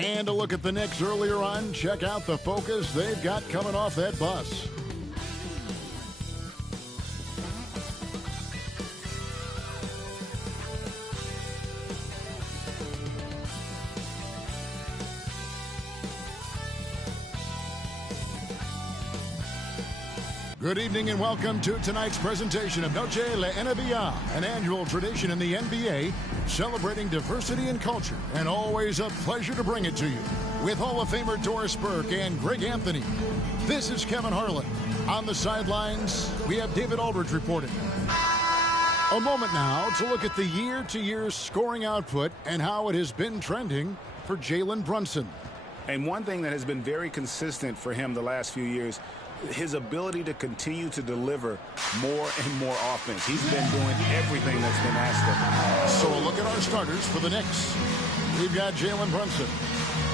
And a look at the Knicks earlier on. Check out the focus they've got coming off that bus. Good evening and welcome to tonight's presentation of Noche la NBA, an annual tradition in the NBA celebrating diversity and culture, and always a pleasure to bring it to you. With Hall of Famer Doris Burke and Greg Anthony, this is Kevin Harlan. On the sidelines, we have David Aldridge reporting. A moment now to look at the year-to-year scoring output and how it has been trending for Jalen Brunson. And one thing that has been very consistent for him the last few years, his ability to continue to deliver more and more offense. He's been doing everything that's been asked of him. So a look at our starters for the Knicks. We've got Jalen Brunson.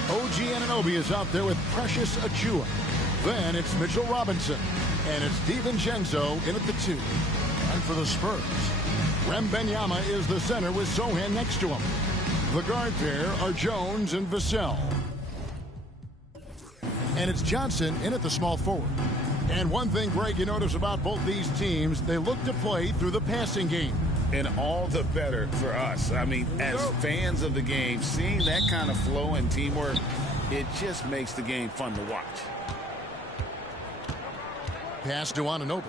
OG Anunoby is out there with Precious Achiuwa. Then it's Mitchell Robinson. And it's DiVincenzo in at the 2. And for the Spurs, Wembanyama is the center with Sohan next to him. The guard pair are Jones and Vassell. And it's Johnson in at the small forward. And one thing, Greg, you notice about both these teams, they look to play through the passing game. And all the better for us. I mean, as fans of the game, seeing that kind of flow and teamwork, it just makes the game fun to watch. Pass to Anunoby.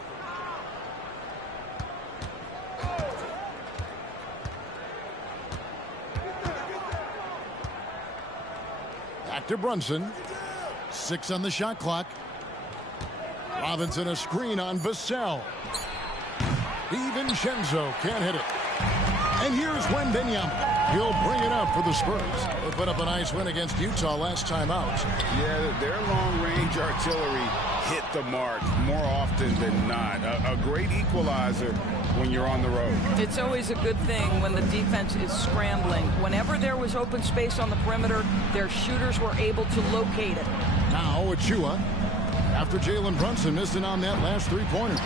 Back to Brunson. 6 on the shot clock. Robinson a screen on Vassell. DiVincenzo can't hit it. And here's Wembanyama. He'll bring it up for the Spurs. They put up a nice win against Utah last time out. Yeah, their long-range artillery hit the mark more often than not. A great equalizer when you're on the road. It's always a good thing when the defense is scrambling. Whenever there was open space on the perimeter, their shooters were able to locate it. Now Achiuwa, after Jalen Brunson missed it on that last three-pointer.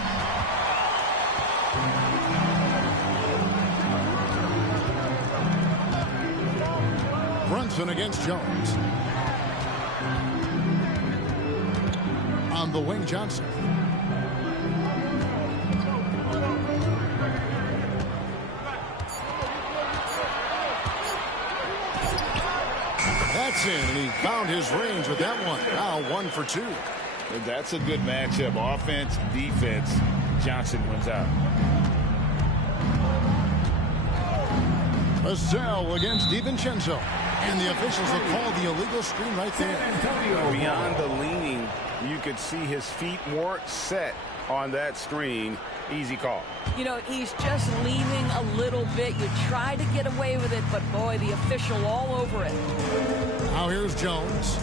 Brunson against Jones. On the wing, Johnson. That's in, and he found his range with that one. Now 1 for 2. That's a good matchup. Offense, defense. Johnson wins out. Vassell against DiVincenzo. And the officials have called the illegal screen right there. Beyond the leaning, you could see his feet more set on that screen. Easy call. You know, he's just leaning a little bit. You try to get away with it, but boy, the official all over it. Now here's Jones.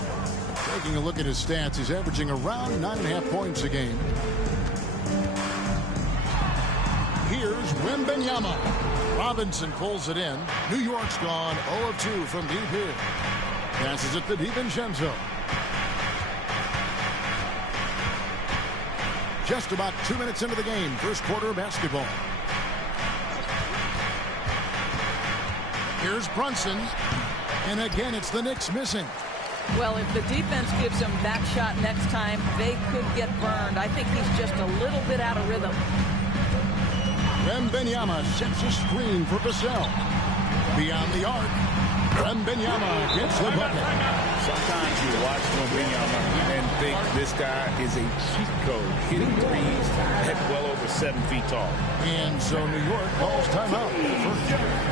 Taking a look at his stats, he's averaging around 9.5 points a game. Here's Wembanyama. Robinson pulls it in. New York's gone 0 of 2 from deep here. Passes it to DiVincenzo. Just about 2 minutes into the game, first quarter of basketball. Here's Brunson. And again, it's the Knicks missing. Well, if the defense gives him that shot next time, they could get burned. I think he's just a little bit out of rhythm. Wembanyama sets a screen for Vassell. Beyond the arc, Wembanyama gets the bucket. Sometimes you watch Wembanyama and think this guy is a cheat code, hitting threes at well over 7 feet tall. And so New York calls timeout for the first.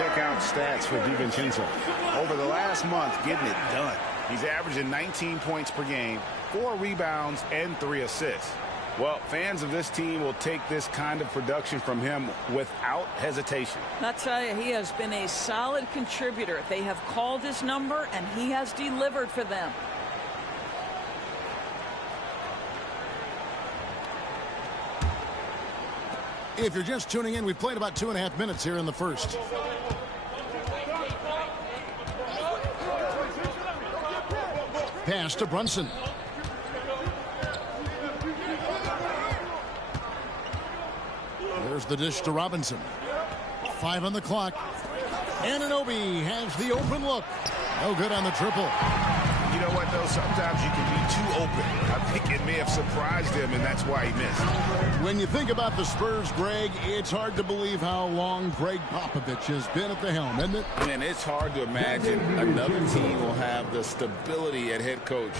check out stats for DiVincenzo. Over the last month, getting it done. He's averaging 19 points per game, 4 rebounds, and 3 assists. Well, fans of this team will take this kind of production from him without hesitation. I'll tell you, he has been a solid contributor. They have called his number, and he has delivered for them. If you're just tuning in, we've played about 2.5 minutes here in the first. Pass to Brunson. There's the dish to Robinson. 5 on the clock. Anunoby has the open look. No good on the triple. You know what, though? Sometimes you can be too open. I think it may have surprised him, and that's why he missed. When you think about the Spurs, Greg, it's hard to believe how long Greg Popovich has been at the helm, isn't it? Man, it's hard to imagine another team will have the stability at head coach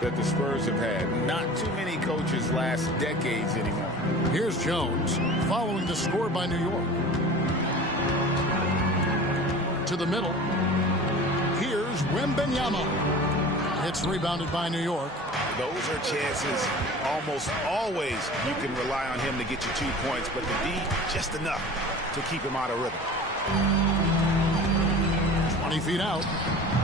that the Spurs have had. Not too many coaches last decades anymore. Here's Jones following the score by New York. To the middle. Here's Wembanyama. It's rebounded by New York. Those are chances almost always you can rely on him to get you 2 points, but to be just enough to keep him out of rhythm. 20 feet out.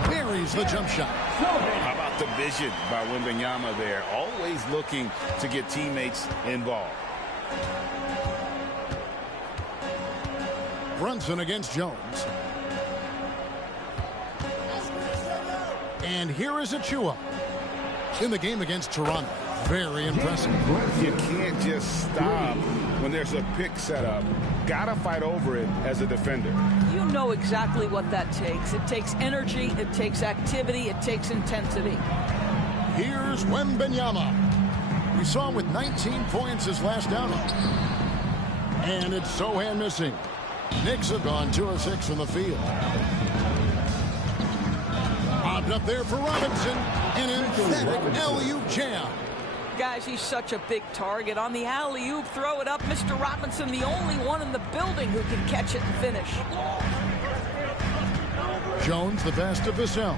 Buries the jump shot. How about the vision by Wembanyama there? Always looking to get teammates involved. Brunson against Jones. And here is Achua in the game against Toronto. Very impressive. You can't just stop when there's a pick set up. Gotta fight over it as a defender. You know exactly what that takes. It takes energy, it takes activity, it takes intensity. Here's Wembanyama. We saw him with 19 points his last outing. And it's Sohan missing. Knicks have gone 2 of 6 from the field. Bobbed up there for Robinson. An emphatic alley-oop jam. Guys, he's such a big target. On the alley-oop, throw it up. Mr. Robinson, the only one in the building who can catch it and finish. Jones, the best of Vassell.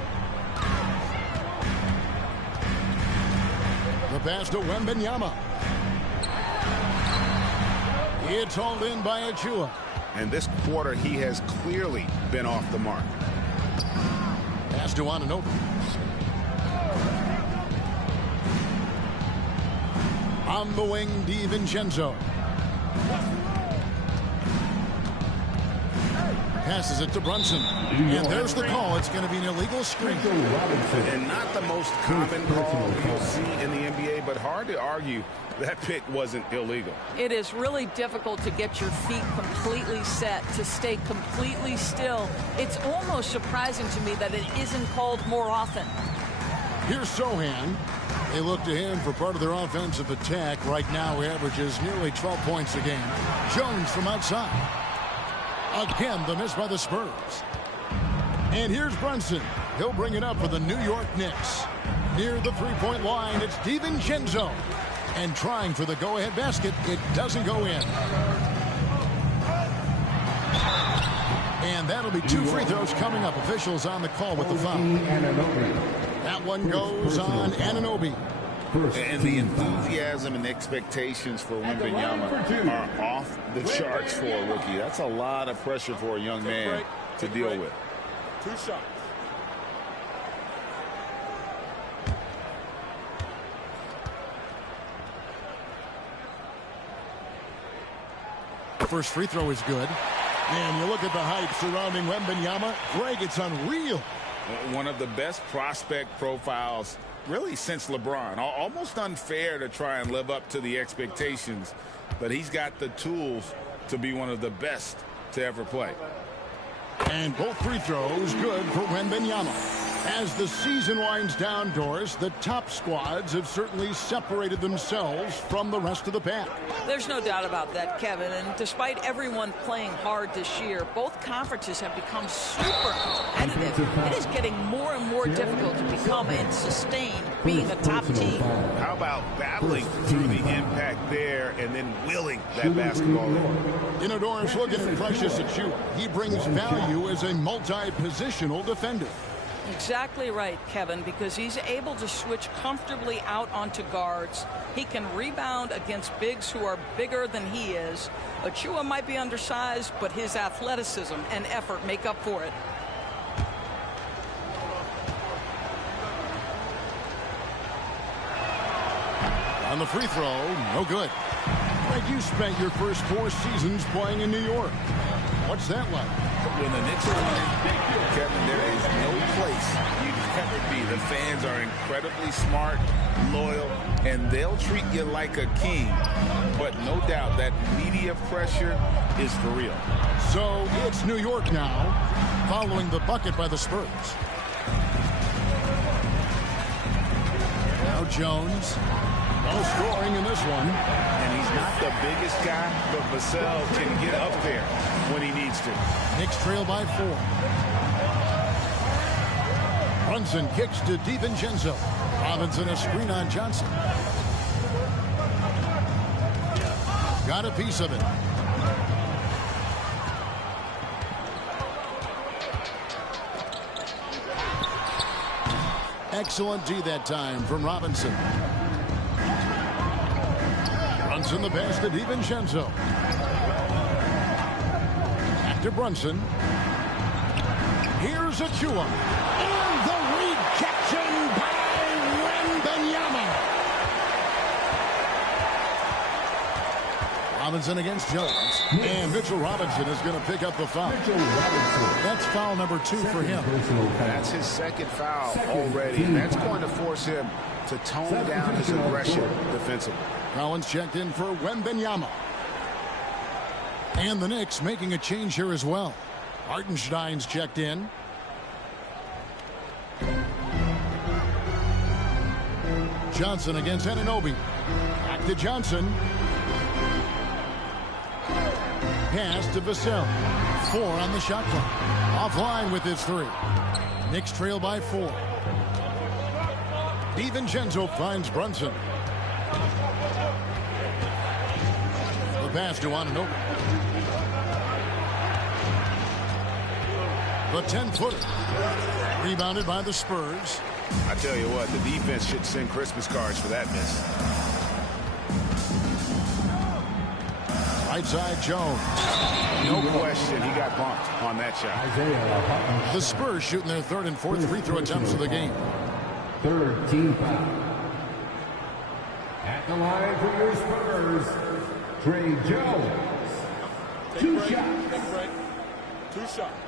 The pass to Wembanyama. It's hauled in by Achua. And this quarter, he has clearly been off the mark. Pass to Anunoby. On the wing, DiVincenzo. Passes it to Brunson. And there's the call. It's going to be an illegal screen. And not the most common call you'll see in the NBA, but hard to argue that pick wasn't illegal. It is really difficult to get your feet completely set, to stay completely still. It's almost surprising to me that it isn't called more often. Here's Sohan. They look to him for part of their offensive attack. Right now, he averages nearly 12 points a game. Jones from outside. Again, the miss by the Spurs. And here's Brunson. He'll bring it up for the New York Knicks. Near the three-point line, it's DiVincenzo. And trying for the go-ahead basket, it doesn't go in. And that'll be 2 free throws coming up. Officials on the call with the foul. That one goes on Anunoby. And the enthusiasm and expectations for Wembanyama are off the charts for a rookie. That's a lot of pressure for a young man to deal with. 2 shots. First free throw is good. And you look at the hype surrounding Wembanyama. Greg, it's unreal. One of the best prospect profiles really since LeBron. Almost unfair to try and live up to the expectations, but he's got the tools to be one of the best to ever play. And both free throws good for Wembanyama. As the season winds down, Doris, the top squads have certainly separated themselves from the rest of the pack. There's no doubt about that, Kevin. And despite everyone playing hard this year, both conferences have become super competitive. It is getting more and more difficult to become and sustain being a top team. How about battling through the impact there and then willing that basketball in? You know, Doris, looking at Precious Achiuwa, he brings value as a multi-positional defender. Exactly right, Kevin, because he's able to switch comfortably out onto guards. He can rebound against bigs who are bigger than he is. Achiuwa might be undersized, but his athleticism and effort make up for it. On the free throw, no good. Greg, you spent your first 4 seasons playing in New York. What's that like? When the Knicks are winning, Kevin, there is no place you'd ever be. The fans are incredibly smart, loyal, and they'll treat you like a king. But no doubt that media pressure is for real. So it's New York now, following the bucket by the Spurs. Now Jones. No scoring in this one. And he's not the biggest guy, but Vassell can get up there when he needs to. Knicks trail by 4. Brunson kicks to DiVincenzo. Robinson a screen on Johnson. Got a piece of it. Excellent D that time from Robinson. Brunson the pass to DiVincenzo. Back to Brunson. Here's Achiuwa. And the rejection by Wembanyama. Robinson against Jones. And Mitchell Robinson is going to pick up the foul. That's foul number 2 for him. That's his second foul already. And that's going to force him to tone down his aggression defensively. Collins checked in for Wembanyama. And the Knicks making a change here as well. Hartenstein's checked in. Johnson against Anunoby. Back to Johnson. Pass to Vassell. 4 on the shot clock. Offline with his 3. Knicks trail by 4. DiVincenzo finds Brunson. The pass to Anunoby. The 10-footer. Rebounded by the Spurs. I tell you what, the defense should send Christmas cards for that miss. Right side Jones. No question he got bumped on that shot. The Spurs shooting their 3rd and 4th free throw attempts of the game. 3rd team foul. At the line for your Spurs, Trey Jones. 2 shots. 2 shots.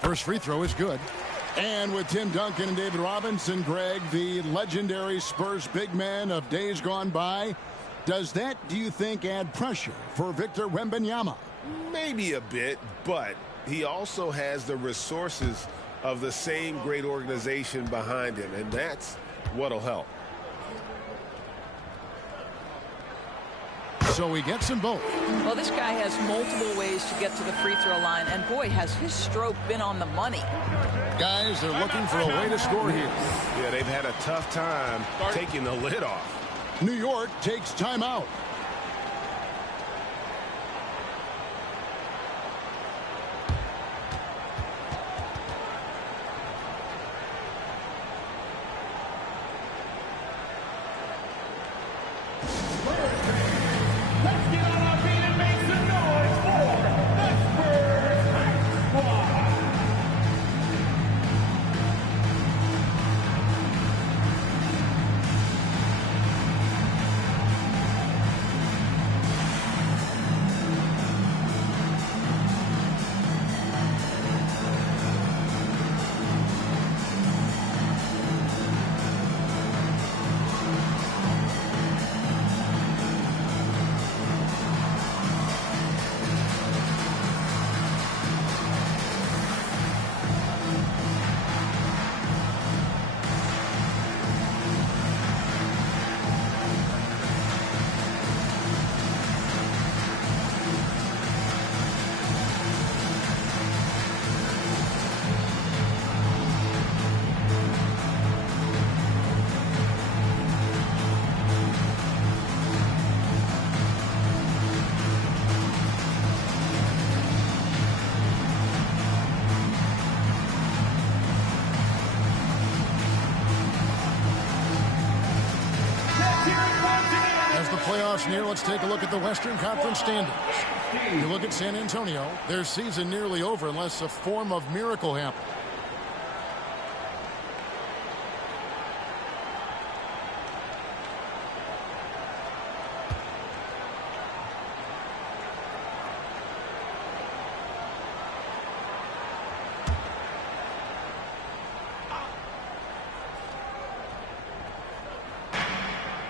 First free throw is good. And with Tim Duncan and David Robinson, Greg, the legendary Spurs big man of days gone by, does that, do you think, add pressure for Victor Wembanyama? Maybe a bit, but he also has the resources of the same great organization behind him, and that's what'll help. So he gets them both. Well, this guy has multiple ways to get to the free throw line, and boy, has his stroke been on the money. Guys, they're looking for a way to score here. Yeah, they've had a tough time taking the lid off. New York takes timeout. that's near, let's take a look at the Western Conference standings. You look at San Antonio, their season nearly over unless a form of miracle happens.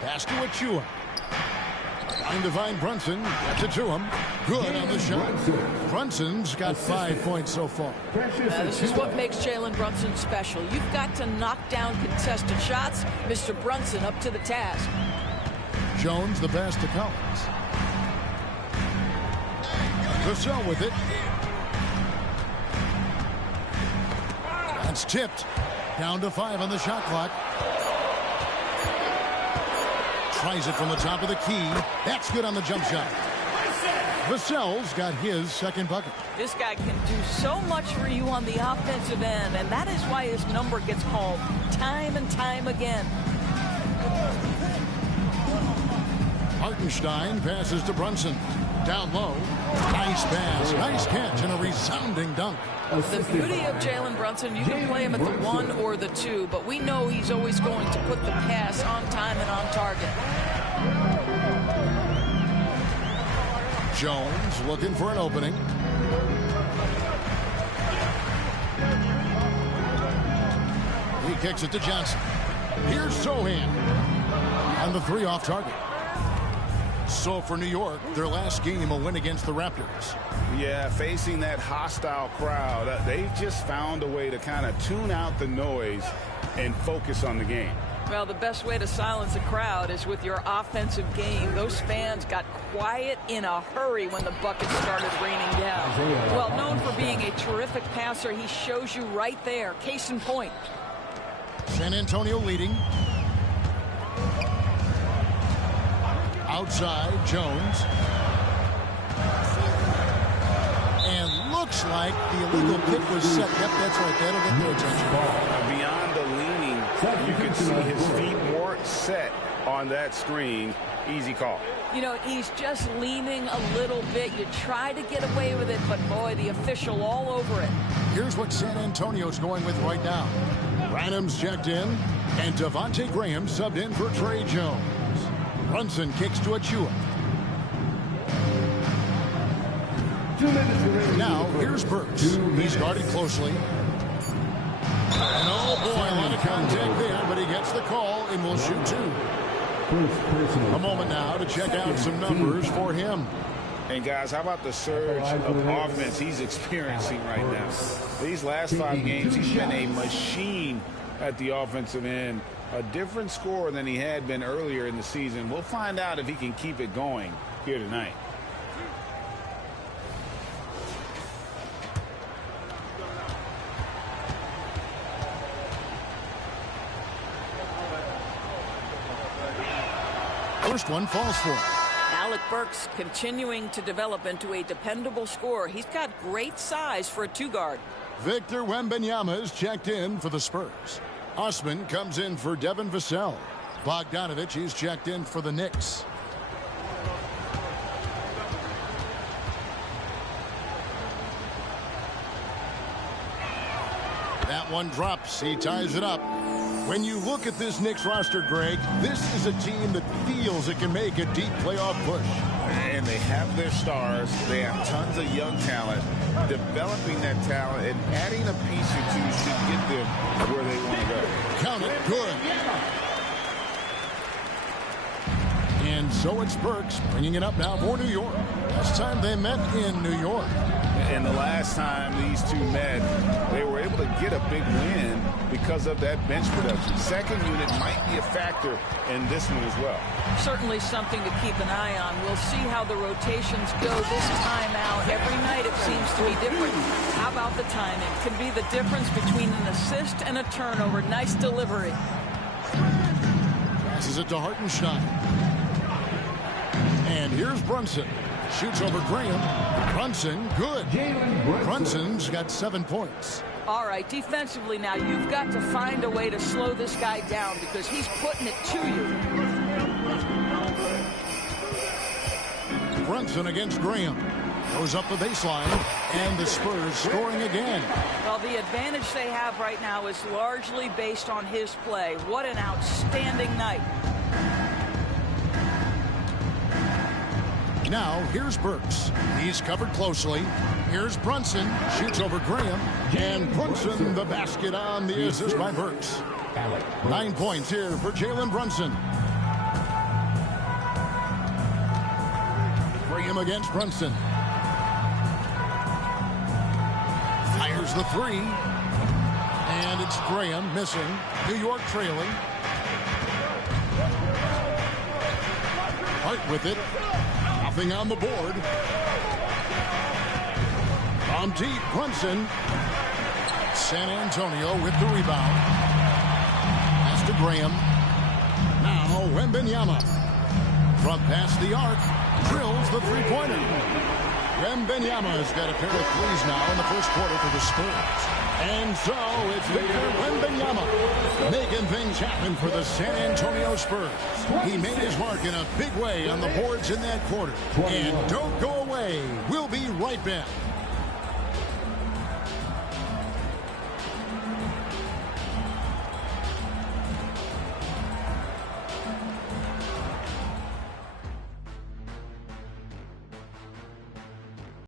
Pass to Achua. Trying to find Brunson. Gets it to him. Good on the shot. Brunson's got 5 points so far. This is what makes Jalen Brunson special. You've got to knock down contested shots. Mr. Brunson up to the task. Jones the pass to Collins. Vassell with it. That's tipped. Down to 5 on the shot clock. Tries it from the top of the key. That's good on the jump shot. Vassell's got his second bucket. This guy can do so much for you on the offensive end, and that is why his number gets called time and time again. Hartenstein passes to Brunson. Down low. Nice pass. Nice catch and a resounding dunk. The beauty of Jalen Brunson, you can play him at the 1 or the 2, but we know he's always going to put the pass on time and on target. Jones looking for an opening. He kicks it to Johnson. Here's Sohan. And the 3 off target. So for New York, their last game a win against the Raptors. Yeah, facing that hostile crowd, they've just found a way to kind of tune out the noise and focus on the game. Well, the best way to silence a crowd is with your offensive game. Those fans got quiet in a hurry when the buckets started raining down. Well, known for being a terrific passer, he shows you right there. Case in point. San Antonio leading. Outside, Jones. And looks like the illegal kick was set. Yep, that's right. That'll get their attention. Beyond the leaning, you can see his feet weren't set on that screen. Easy call. You know, he's just leaning a little bit. You try to get away with it, but boy, the official all over it. Here's what San Antonio's going with right now. Branham's checked in, and Devontae Graham subbed in for Trey Jones. Brunson kicks to Achua. Now, here's Burks. He's guarded closely. And oh boy, a lot of contact there, but he gets the call and will shoot 2. A moment now to check out some numbers for him. And guys, how about the surge of offense he's experiencing right now? These last 5 games, he's been a machine at the offensive end. A different score than he had been earlier in the season. We'll find out if he can keep it going here tonight. First one falls for him. Alec Burks continuing to develop into a dependable scorer. He's got great size for a 2-guard. Victor Wembanyama is checked in for the Spurs. Osman comes in for Devin Vassell. Bogdanovich is checked in for the Knicks. That one drops. He ties it up. When you look at this Knicks roster, Greg, this is a team that feels it can make a deep playoff push. And they have their stars. They have tons of young talent. Developing that talent and adding a piece or 2 should get them where they want to go. Count it. Good. And so it's Burks bringing it up now for New York. Last time they met in New York. And the last time these 2 met, they were able to get a big win because of that bench production. Second unit might be a factor in this one as well. Certainly something to keep an eye on. We'll see how the rotations go this time out. Every night it seems to be different. How about the timing? Can be the difference between an assist and a turnover. Nice delivery. Passes it to Hartenstein. And here's Brunson. Shoots over Graham. Brunson, good. Brunson's got 7 points. All right, defensively now, you've got to find a way to slow this guy down because he's putting it to you. Brunson against Graham. Goes up the baseline, and the Spurs scoring again. Well, the advantage they have right now is largely based on his play. What an outstanding night. Now, here's Burks. He's covered closely. Here's Brunson. Shoots over Graham. And Brunson, the basket on the assist by Burks. 9 points here for Jalen Brunson. Graham against Brunson. Fires the three. And it's Graham missing. New York trailing. Hart with it. Nothing on the board. From deep, Brunson. San Antonio with the rebound. Pass to Graham. Now Wembanyama. From past the arc. Drills the three-pointer. Wembanyama's got a pair of threes now in the first quarter for the Spurs. And so it's Victor Wembanyama making things happen for the San Antonio Spurs. He made his mark in a big way on the boards in that quarter. And don't go away. We'll be right back.